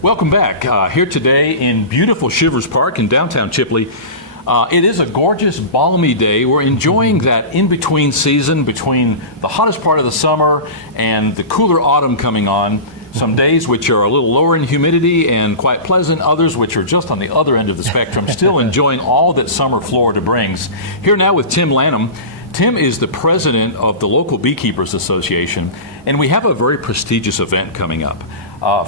Welcome back. Here today in beautiful Shivers Park in downtown Chipley. It is a gorgeous, balmy day. We're enjoying that in-between season between the hottest part of the summer and the cooler autumn coming on. Some days which are a little lower in humidity and quite pleasant, others which are just on the other end of the spectrum, still enjoying all that summer Florida brings. Here now with Tim Lanham. Tim is the president of the local Beekeepers Association, and we have a very prestigious event coming up.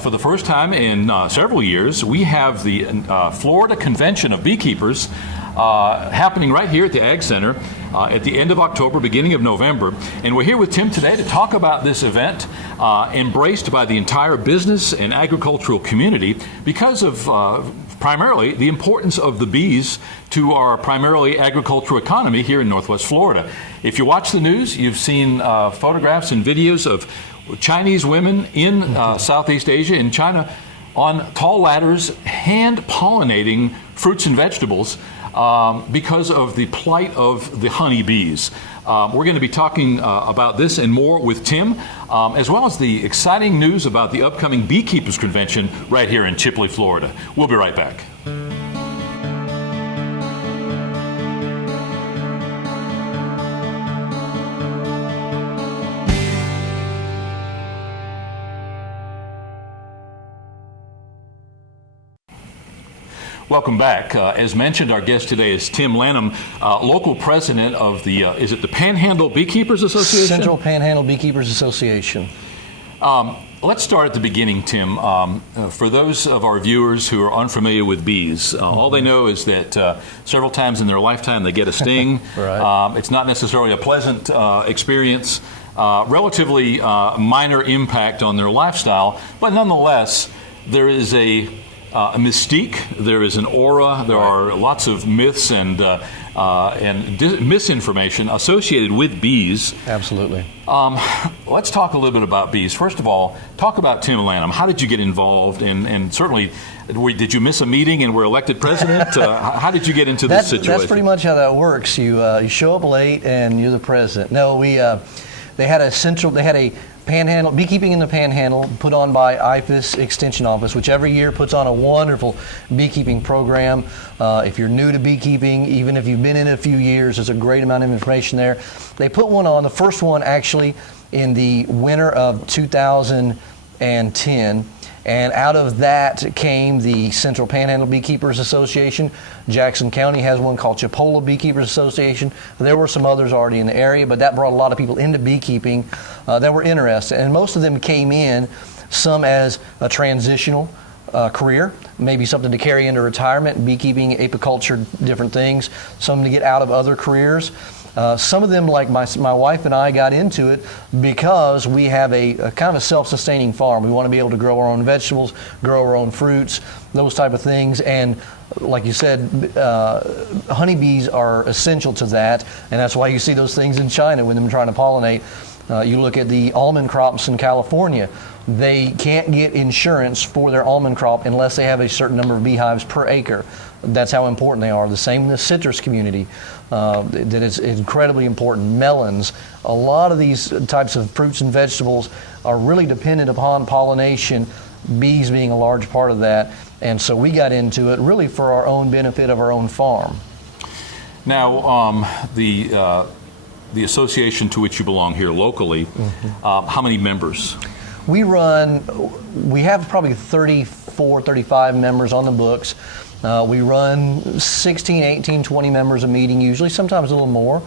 For the first time in several years, we have the Florida Convention of Beekeepers happening right here at the Ag Center at the end of October, beginning of November. And we're here with Tim today to talk about this event embraced by the entire business and agricultural community because of primarily the importance of the bees to our primarily agricultural economy here in Northwest Florida. If you watch the news, you've seen photographs and videos of Chinese women in Southeast Asia, in China, on tall ladders, hand pollinating fruits and vegetables because of the plight of the honeybees. We're going to be talking about this and more with Tim, as well as the exciting news about the upcoming Beekeepers Convention right here in Chipley, Florida. We'll be right back. Welcome back. As mentioned, our guest today is Tim Lanham, local president of the, is it the Panhandle Beekeepers Association? Central Panhandle Beekeepers Association. Let's start at the beginning, Tim. For those of our viewers who are unfamiliar with bees, all they know is that several times in their lifetime they get a sting. Right. It's not necessarily a pleasant experience, relatively minor impact on their lifestyle, but nonetheless, there is a mystique, there is an aura, there are lots of myths and misinformation associated with bees. Absolutely. Let's talk a little bit about bees. First of all, talk about Tim Lanham. How did you get involved? And certainly, did you miss a meeting and were elected president? How did you get into this situation? That's pretty much how that works. You show up late and you're the president. No, they had a Panhandle, Beekeeping in the Panhandle, put on by IFAS Extension Office, which every year puts on a wonderful beekeeping program. If you're new to beekeeping, even if you've been in it a few years, there's a great amount of information there. They put one on, the first one actually in the winter of 2010. And out of that came the Central Panhandle Beekeepers Association. Jackson County has one called Chipola Beekeepers Association. There were some others already in the area, but that brought a lot of people into beekeeping that were interested. And most of them came in, some as a transitional career, maybe something to carry into retirement, beekeeping, apiculture, different things, some to get out of other careers. Some of them, like my wife and I, got into it because we have a kind of a self-sustaining farm. We want to be able to grow our own vegetables, grow our own fruits, those type of things. And like you said, honeybees are essential to that, and that's why you see those things in China when they're trying to pollinate. You look at the almond crops in California. They can't get insurance for their almond crop unless they have a certain number of beehives per acre. That's how important they are. The same in the citrus community. That is incredibly important. Melons. A lot of these types of fruits and vegetables are really dependent upon pollination, bees being a large part of that. And so we got into it really for our own benefit of our own farm. Now, the association to which you belong here locally, how many members? We have probably 34, 35 members on the books. We run 16, 18, 20 members a meeting usually, sometimes a little more.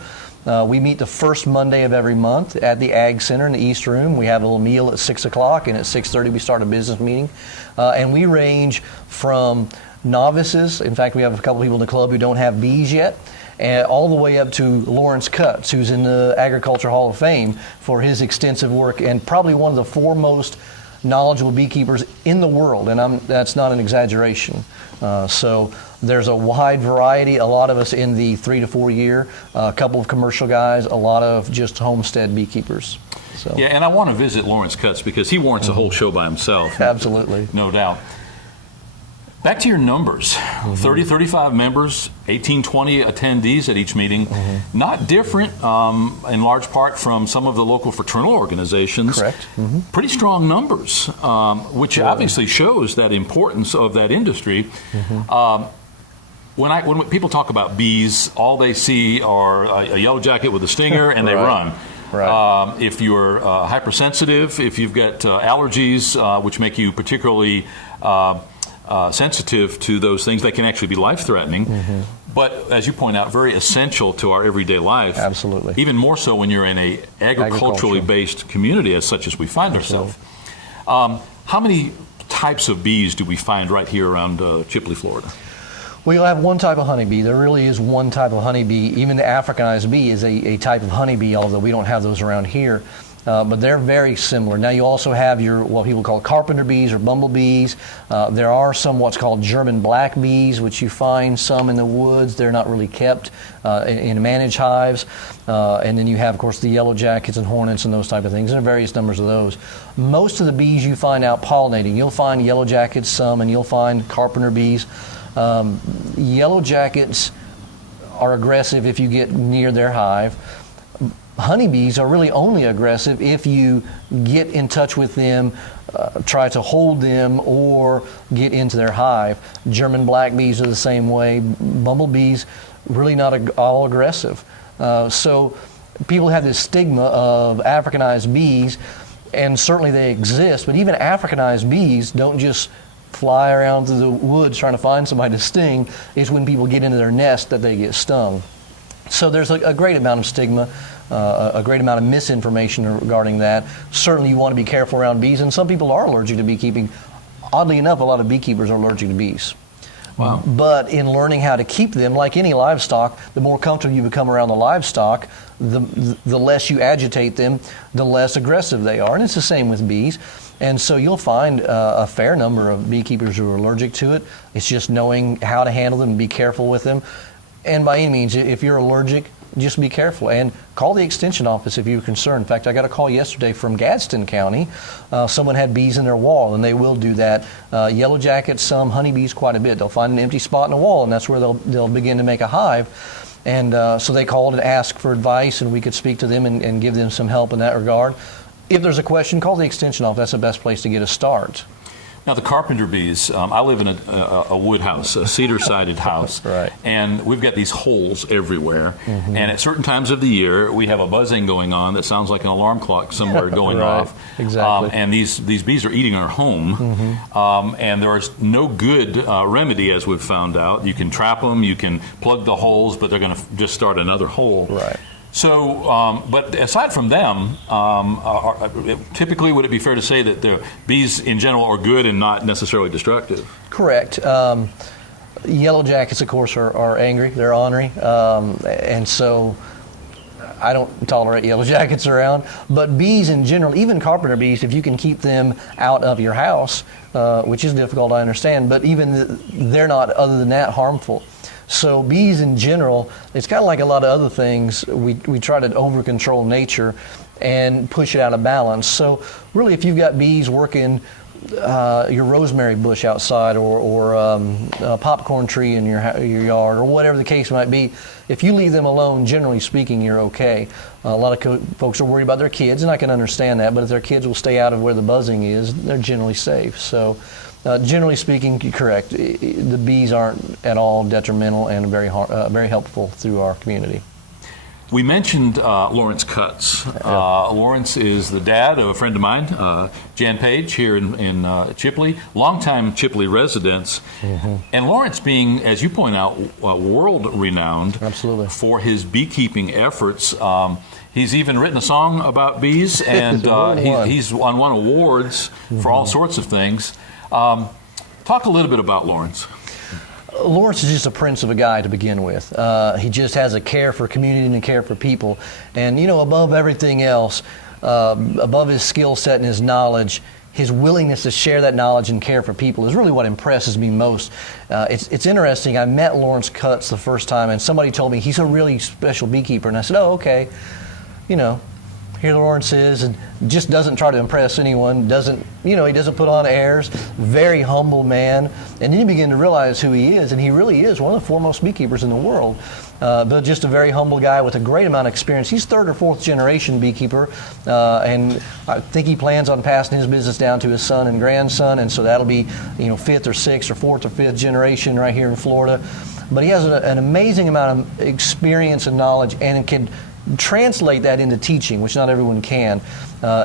We meet the first Monday of every month at the Ag Center in the East Room. We have a little meal at 6 o'clock, and at 6:30 we start a business meeting. And we range from novices, in fact we have a couple people in the club who don't have bees yet, and all the way up to Lawrence Cutts, who's in the Agriculture Hall of Fame for his extensive work and probably one of the foremost knowledgeable beekeepers in the world, and that's not an exaggeration. So there's a wide variety, a lot of us in the 3 to 4 year, a couple of commercial guys, a lot of just homestead beekeepers. So. Yeah, and I want to visit Lawrence Cutts because he warrants a whole show by himself. Absolutely. No doubt. Back to your numbers, 30, 35 members, 18, 20 attendees at each meeting. Not different in large part from some of the local fraternal organizations. Correct. Pretty strong numbers, which obviously shows that importance of that industry. When people talk about bees, all they see are a yellow jacket with a stinger and they run. Right. If you're hypersensitive, if you've got allergies which make you particularly sensitive to those things, they can actually be life-threatening. But as you point out, very essential to our everyday life. Absolutely. Even more so when you're in a agriculturally based community as such as we find ourselves. How many types of bees do we find right here around Chipley, Florida? We have one type of honeybee. There really is one type of honeybee. Even the Africanized bee is a type of honeybee, although we don't have those around here. But they're very similar. Now you also have your what people call carpenter bees or bumblebees. There are some what's called German black bees, which you find some in the woods. They're not really kept in managed hives. And then you have, of course, the yellow jackets and hornets and those type of things, and various numbers of those. Most of the bees you find out pollinating, you'll find yellow jackets some, and you'll find carpenter bees. Yellow jackets are aggressive if you get near their hive. Honeybees are really only aggressive if you get in touch with them, try to hold them, or get into their hive. German black bees are the same way. Bumblebees, really not all aggressive. So people have this stigma of Africanized bees, and certainly they exist, but even Africanized bees don't just fly around through the woods trying to find somebody to sting. It's when people get into their nest that they get stung. So there's a great amount of stigma, a great amount of misinformation regarding that. Certainly you want to be careful around bees, and some people are allergic to beekeeping. Oddly enough, a lot of beekeepers are allergic to bees. Wow. But in learning how to keep them, like any livestock, the more comfortable you become around the livestock, the less you agitate them, the less aggressive they are. And it's the same with bees. And so you'll find a fair number of beekeepers who are allergic to it. It's just knowing how to handle them and be careful with them. And by any means, if you're allergic, just be careful and call the extension office if you're concerned. In fact, I got a call yesterday from Gadsden County. Someone had bees in their wall, and they will do that. Yellow jackets, some honeybees, quite a bit. They'll find an empty spot in the wall, and that's where they'll begin to make a hive. And so they called and asked for advice, and we could speak to them and give them some help in that regard. If there's a question, call the extension office. That's the best place to get a start. Now, the carpenter bees, I live in a wood house, a cedar-sided house, Right. And we've got these holes everywhere. And at certain times of the year, we have a buzzing going on that sounds like an alarm clock somewhere going Right. off. Exactly. And these bees are eating our home. And there is no good remedy, as we've found out. You can trap them, you can plug the holes, but they're going to just start another hole. Right. So, but aside from them, typically would it be fair to say that the bees in general are good and not necessarily destructive? Correct. Yellow jackets, of course, are angry. They're ornery. And so I don't tolerate yellow jackets around. But bees in general, even carpenter bees, if you can keep them out of your house, which is difficult, I understand, but even they're not, other than that, harmful. So bees in general, it's kind of like a lot of other things. We try to over-control nature and push it out of balance. So really, if you've got bees working your rosemary bush outside or a popcorn tree in your yard or whatever the case might be, if you leave them alone, generally speaking, you're okay. A lot of folks are worried about their kids, and I can understand that, but if their kids will stay out of where the buzzing is, they're generally safe. So generally speaking, you're correct. The bees aren't at all detrimental and very helpful through our community. We mentioned Lawrence Cutts. Lawrence is the dad of a friend of mine, Jan Page, here in Chipley, longtime Chipley residents. And Lawrence being, as you point out, world-renowned Absolutely. For his beekeeping efforts. He's even written a song about bees, and he's won awards for all sorts of things. Talk a little bit about Lawrence. Lawrence is just a prince of a guy to begin with. He just has a care for community and a care for people. And, above everything else, above his skill set and his knowledge, his willingness to share that knowledge and care for people is really what impresses me most. It's interesting. I met Lawrence Cutts the first time, and somebody told me he's a really special beekeeper. And I said, oh, okay. here Lawrence is, and just doesn't try to impress anyone. Doesn't, he doesn't put on airs. Very humble man. And then you begin to realize who he is, and he really is one of the foremost beekeepers in the world. But just a very humble guy with a great amount of experience. He's third or fourth generation beekeeper, and I think he plans on passing his business down to his son and grandson, and so that'll be, fifth or sixth or fourth or fifth generation right here in Florida. But he has an amazing amount of experience and knowledge, and can translate that into teaching, which not everyone can.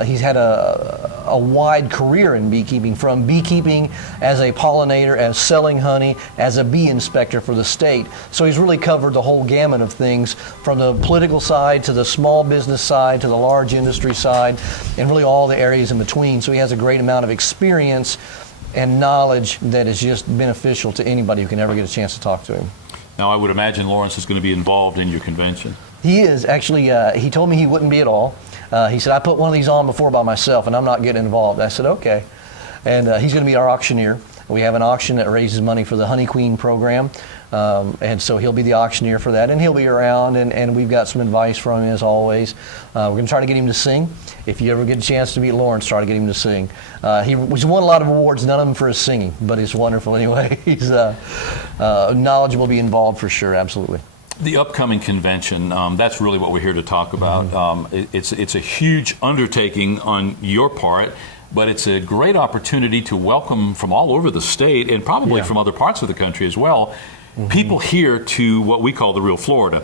He's had a wide career in beekeeping, from beekeeping as a pollinator, as selling honey, as a bee inspector for the state. So he's really covered the whole gamut of things, from the political side to the small business side to the large industry side, and really all the areas in between. So he has a great amount of experience and knowledge that is just beneficial to anybody who can ever get a chance to talk to him. Now, I would imagine Lawrence is going to be involved in your convention. He is. Actually, he told me he wouldn't be at all. He said, I put one of these on before by myself, and I'm not getting involved. I said, okay. And he's going to be our auctioneer. We have an auction that raises money for the Honey Queen program, and so he'll be the auctioneer for that, and he'll be around, and we've got some advice from him, as always. We're going to try to get him to sing. If you ever get a chance to meet Lawrence, try to get him to sing. He's won a lot of awards, none of them for his singing, but it's wonderful anyway. He's knowledgeable, be involved for sure, absolutely. The upcoming convention, that's really what we're here to talk about. It's a huge undertaking on your part, but it's a great opportunity to welcome from all over the state, and probably from other parts of the country as well, people here to what we call the real Florida.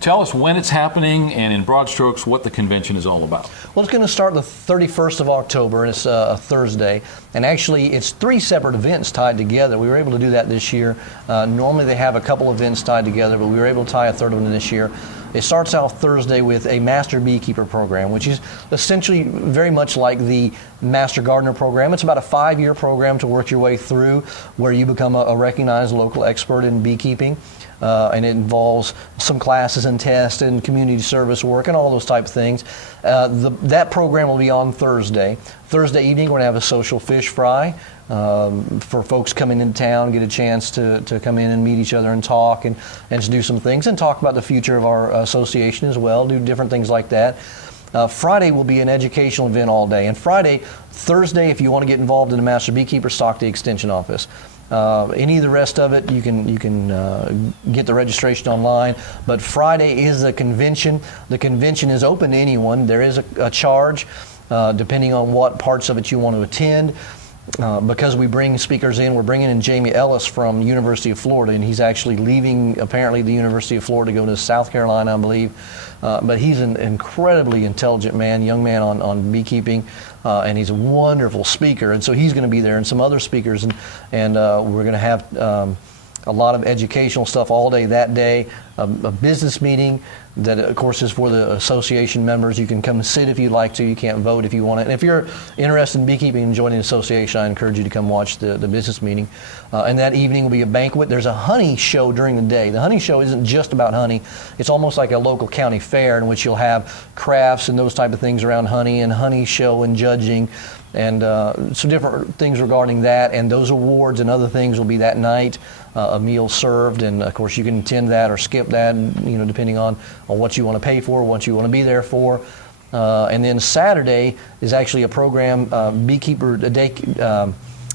Tell us when it's happening, and in broad strokes, what the convention is all about. Well, it's going to start the 31st of October, and it's a Thursday. And actually, it's 3 separate events tied together. We were able to do that this year. Normally, they have a couple events tied together, but we were able to tie a third one this year. It starts out Thursday with a Master Beekeeper program, which is essentially very much like the Master Gardener program. It's about a 5-year program to work your way through, where you become a recognized local expert in beekeeping. And it involves some classes and tests and community service work and all those type of things. That program will be on Thursday. Thursday evening, we're going to have a social fish fry for folks coming into town, get a chance to come in and meet each other and talk and to do some things and talk about the future of our association as well, do different things like that. Friday will be an educational event all day. And Thursday, if you want to get involved in the Master Beekeeper, stock the Extension office. Any of the rest of it, you can get the registration online. But Friday is the convention. The convention is open to anyone. There is a charge, depending on what parts of it you want to attend. Because we bring speakers in, we're bringing in Jamie Ellis from University of Florida, and he's actually leaving, apparently, the University of Florida to go to South Carolina, I believe. But he's an incredibly intelligent man, young man on beekeeping, and he's a wonderful speaker. And so he's going to be there, and some other speakers, and we're going to have a lot of educational stuff all day that day, a business meeting that, of course, is for the association members. You can come sit if you'd like to. You can't vote if you want to. And if you're interested in beekeeping and joining the association, I encourage you to come watch the business meeting. And that evening will be a banquet. There's a honey show during the day. The honey show isn't just about honey. It's almost like a local county fair in which you'll have crafts and those type of things around honey, and honey show and judging, and some different things regarding that. And those awards and other things will be that night. A meal served, and of course you can attend that or skip that, and, depending on what you want to pay for, what you want to be there for. And then Saturday is actually a program,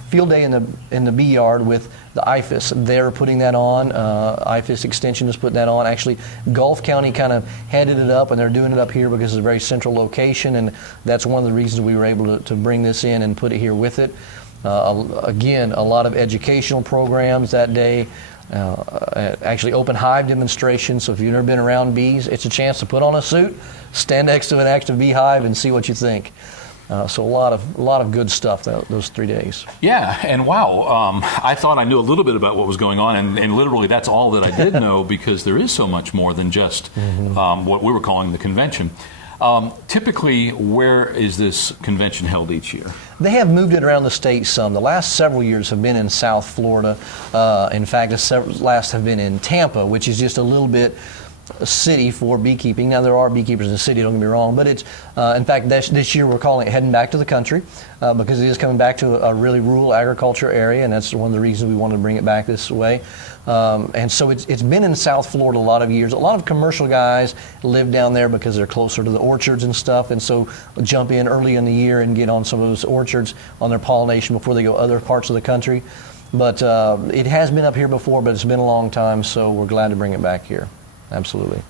field day in the bee yard with the IFAS. They're putting that on. IFAS Extension is putting that on. Actually, Gulf County kind of headed it up, and they're doing it up here because it's a very central location, and that's one of the reasons we were able to bring this in and put it here with it. Again, a lot of educational programs that day. Actually, open hive demonstrations. So if you've never been around bees, it's a chance to put on a suit, stand next to an active beehive, and see what you think. So a lot of good stuff those 3 days. Yeah, and wow, I thought I knew a little bit about what was going on, and literally that's all that I did know, because there is so much more than just what we were calling the convention. Typically, where is this convention held each year? They have moved it around the state some. The last several years have been in South Florida. In fact, the last have been in Tampa, which is just a little bit city for beekeeping. Now, there are beekeepers in the city, don't get me wrong, but it's, in fact, this year we're calling it Heading Back to the Country, because it is coming back to a really rural agriculture area, and that's one of the reasons we wanted to bring it back this way. And so it's been in South Florida a lot of years. A lot of commercial guys live down there because they're closer to the orchards and stuff, and so jump in early in the year and get on some of those orchards on their pollination before they go other parts of the country. But it has been up here before, but it's been a long time, so we're glad to bring it back here. Absolutely.